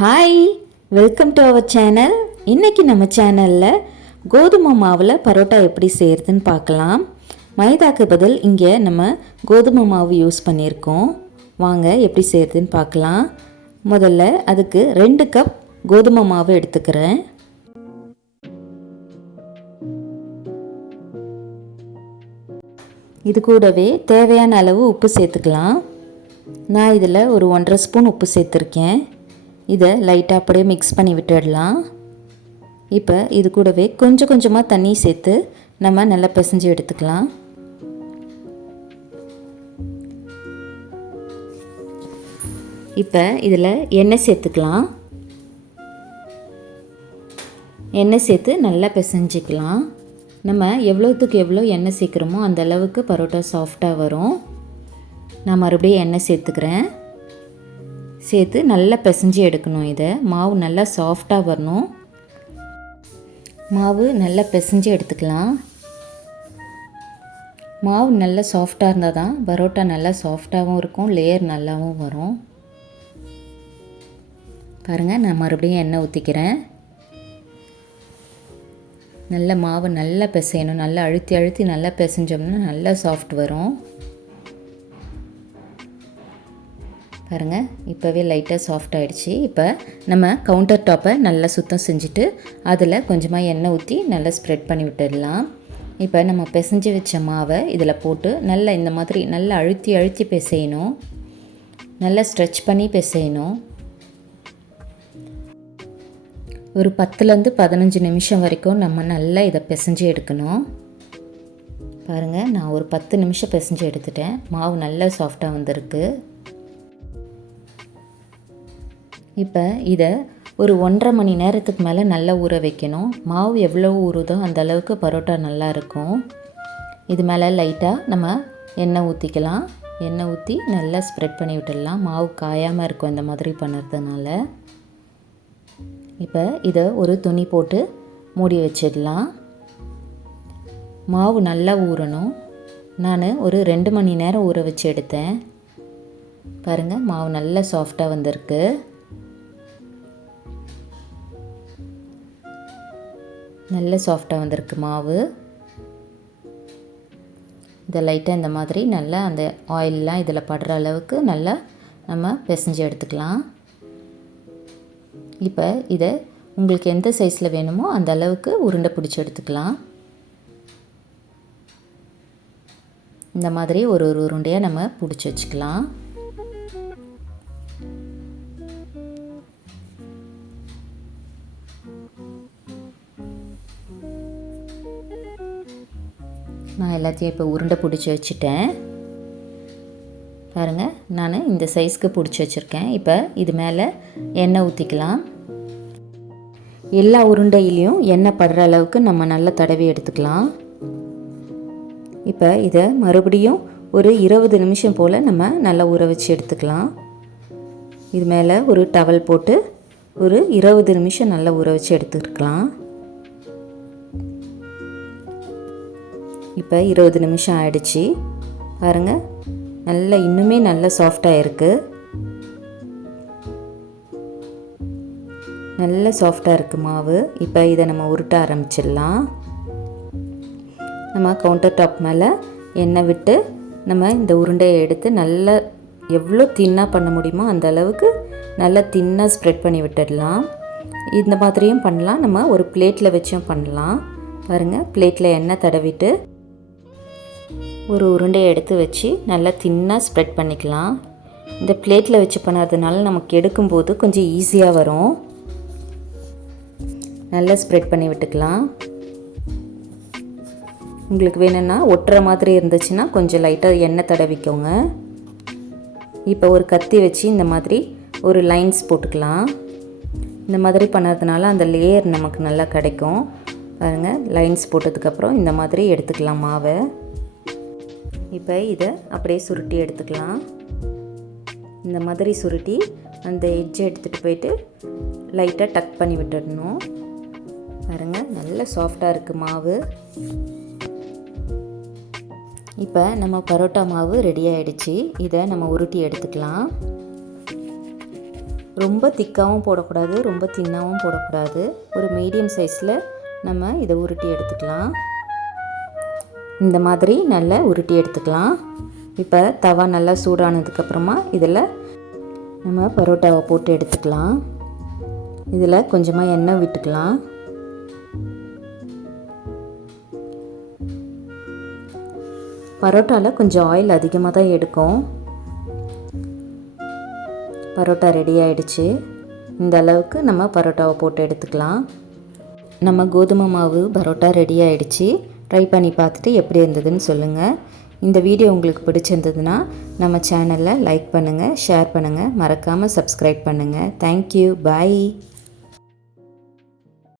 Hi, welcome to our channel. இன்றைக்கி நம்ம சேனலில் கோதுமை மாவில் பரோட்டா எப்படி செய்கிறதுன்னு பார்க்கலாம். மைதாக்கு பதில் இங்கே நம்ம கோதுமை மாவு யூஸ் பண்ணியிருக்கோம். வாங்க எப்படி செய்கிறதுன்னு பார்க்கலாம். முதல்ல அதுக்கு 2 கப் கோதுமை மாவு எடுத்துக்கிறேன். இது கூடவே தேவையான அளவு உப்பு சேர்த்துக்கலாம். நான் இதில் ஒரு 1.5 ஸ்பூன் உப்பு சேர்த்துருக்கேன். இதை லைட்டாக அப்படியே மிக்ஸ் பண்ணி விட்டுடலாம். இப்போ இது கூடவே கொஞ்சம் கொஞ்சமாக தண்ணி சேர்த்து நம்ம நல்லா பிசைஞ்சு எடுத்துக்கலாம். இப்போ இதில் எண்ணெய் சேர்த்துக்கலாம். எண்ணெய் சேர்த்து நல்லா பிசைஞ்சிக்கலாம். நம்ம எவ்வளோத்துக்கு எவ்வளோ எண்ணெய் சேர்க்குறோமோ அந்த அளவுக்கு பரோட்டா சாஃப்டாக வரும். நான் மறுபடியும் எண்ணெய் சேர்த்துக்கிறேன். சேர்த்து நல்லா பிசைஞ்சு எடுக்கணும். இதை மாவு நல்லா சாஃப்டாக வரணும். மாவு நல்லா பிசைஞ்சு எடுத்துக்கலாம். மாவு நல்லா சாஃப்டாக இருந்தால் தான் பரோட்டா நல்லா சாஃப்டாகவும் இருக்கும், லேயர் நல்லாவும் வரும். பாருங்கள், நான் மறுபடியும் எண்ணெய் ஊற்றிக்கிறேன். நல்ல மாவு நல்லா பிசையணும். நல்லா அழுத்தி அழுத்தி நல்லா பிசைஞ்சோம்னா நல்லா சாஃப்ட் வரும். பாருங்கள், இப்போவே லைட்டாக சாஃப்ட் ஆகிடுச்சு. இப்போ நம்ம கவுண்டர் டாப்பை நல்லா சுத்தம் செஞ்சுட்டு அதில் கொஞ்சமாக எண்ணெய் ஊற்றி நல்லா ஸ்ப்ரெட் பண்ணி விட்டுடலாம். இப்போ நம்ம பிசைஞ்சு வச்ச மாவை இதில் போட்டு நல்லா இந்த மாதிரி நல்லா அழுத்தி அழுத்தி பிசையணும். நல்லா ஸ்ட்ரெச் பண்ணி பிசையணும். ஒரு 10லேருந்து 15 நிமிஷம் வரைக்கும் நம்ம நல்லா இதை பிசைஞ்சு எடுக்கணும். பாருங்கள், நான் ஒரு 10 நிமிஷம் பிசைஞ்சு எடுத்துட்டேன். மாவு நல்லா சாஃப்டாக வந்திருக்கு. இப்போ இதை ஒரு 1.5 மணி நேரத்துக்கு மேலே நல்லா ஊற வைக்கணும். மாவு எவ்வளோ ஊறுதோ அந்த அளவுக்கு பரோட்டா நல்லா இருக்கும். இது மேலே லைட்டாக நம்ம எண்ணெய் ஊற்றிக்கலாம். எண்ணெய் ஊற்றி நல்லா ஸ்ப்ரெட் பண்ணி விட்டுடலாம். மாவு காயாமல் இருக்கும் இந்த மாதிரி பண்ணுறதுனால. இப்போ இதை ஒரு துணி போட்டு மூடி வச்சிடலாம். மாவு நல்லா ஊறணும். நான் ஒரு 2 மணி நேரம் ஊற வச்சு எடுத்தேன். பாருங்கள், மாவு நல்லா சாஃப்டாக வந்திருக்கு. நல்ல சாஃப்டாக வந்திருக்கு மாவு. இதை லைட்டாக இந்த மாதிரி நல்லா அந்த ஆயிலெலாம் இதில் படுற அளவுக்கு நல்லா நம்ம பிசைஞ்சு எடுத்துக்கலாம். இப்போ இதை உங்களுக்கு எந்த சைஸில் வேணுமோ அந்த அளவுக்கு உருண்டை பிடிச்சி எடுத்துக்கலாம். இந்த மாதிரி ஒரு உருண்டையாக நம்ம பிடிச்சி வச்சுக்கலாம். நான் எல்லாத்தையும் இப்போ உருண்டை பிடிச்சி வச்சுட்டேன். பாருங்கள், நான் இந்த சைஸ்க்கு பிடிச்சி வச்சுருக்கேன். இப்போ இது மேலே எண்ணெய் ஊற்றிக்கலாம். எல்லா உருண்டையிலையும் எண்ணெய் படுற அளவுக்கு நம்ம நல்லா தடவி எடுத்துக்கலாம். இப்போ இதை மறுபடியும் ஒரு 20 நிமிஷம் போல் நம்ம நல்லா ஊற வச்சு எடுத்துக்கலாம். இது மேலே ஒரு டவல் போட்டு ஒரு 20 நிமிஷம் நல்லா ஊற வச்சு எடுத்துக்கலாம். இப்போ 20 நிமிஷம் ஆயிடுச்சு. பாருங்கள், நல்லா இன்னுமே நல்லா சாஃப்டாக இருக்குது. நல்ல சாஃப்டாக இருக்குது மாவு. இப்போ இதை நம்ம உருட்ட ஆரம்பிச்சிடலாம். நம்ம கவுண்டர் டாப் மேலே எண்ணெய் விட்டு நம்ம இந்த உருண்டையை எடுத்து நல்லா எவ்வளோ தின்னாக பண்ண முடியுமோ அந்த அளவுக்கு நல்லா தின்னாக ஸ்ப்ரெட் பண்ணி விட்டுடலாம். இந்த மாதிரியும் பண்ணலாம், நம்ம ஒரு பிளேட்டில் வச்சும் பண்ணலாம். பாருங்கள், பிளேட்டில் எண்ணெய் தடவிட்டு ஒரு உருண்டையை எடுத்து வச்சு நல்லா தின்னாக ஸ்ப்ரெட் பண்ணிக்கலாம். இந்த பிளேட்டில் வச்சு பண்ணுறதுனால நமக்கு எடுக்கும்போது கொஞ்சம் ஈஸியாக வரும். நல்லா ஸ்ப்ரெட் பண்ணி விட்டுக்கலாம். உங்களுக்கு வேணும்னா ஒட்டுற மாதிரி இருந்துச்சுன்னா கொஞ்சம் லைட்டாக எண்ணெய் தடவிக்கோங்க. இப்போ ஒரு கத்தி வச்சு இந்த மாதிரி ஒரு லைன்ஸ் போட்டுக்கலாம். இந்த மாதிரி பண்ணுறதுனால அந்த லேயர் நமக்கு நல்லா கிடைக்கும். பாருங்கள், லைன்ஸ் போட்டதுக்கப்புறம் இந்த மாதிரி எடுத்துக்கலாம் மாவை. இப்போ இதை அப்படியே சுருட்டி எடுத்துக்கலாம். இந்த மாதிரி சுருட்டி அந்த எட்ஜை எடுத்துகிட்டு போயிட்டு லைட்டாக டக் பண்ணி விட்டுடணும். பாருங்கள், நல்லா சாஃப்டாக இருக்குது மாவு. இப்போ நம்ம பரோட்டா மாவு ரெடி ஆகிடுச்சு. இதை நம்ம உருட்டி எடுத்துக்கலாம். ரொம்ப திக்காகவும் போடக்கூடாது, ரொம்ப தின்னாகவும் போடக்கூடாது. ஒரு மீடியம் சைஸில் நம்ம இதை உருட்டி எடுத்துக்கலாம். இந்த மாதிரி நல்லா உருட்டி எடுத்துக்கலாம். இப்போ தவா நல்லா சூடானதுக்கப்புறமா இதில் நம்ம பரோட்டாவை போட்டு எடுத்துக்கலாம். இதில் கொஞ்சமாக எண்ணெய் விட்டுக்கலாம். பரோட்டாவில் கொஞ்சம் ஆயில் அதிகமாக தான் எடுக்கும். பரோட்டா ரெடி ஆகிடுச்சு. இந்த அளவுக்கு நம்ம பரோட்டாவை போட்டு எடுத்துக்கலாம். நம்ம கோதுமை மாவு பரோட்டா ரெடி ஆகிடுச்சு. ட்ரை பண்ணி பார்த்துட்டு எப்படி இருந்ததுன்னு சொல்லுங்கள். இந்த வீடியோ உங்களுக்கு பிடிச்சிருந்ததுன்னா நம்ம சேனலை லைக் பண்ணுங்கள், ஷேர் பண்ணுங்கள், மறக்காமல் சப்ஸ்கிரைப் பண்ணுங்கள். தேங்க்யூ, பாய்.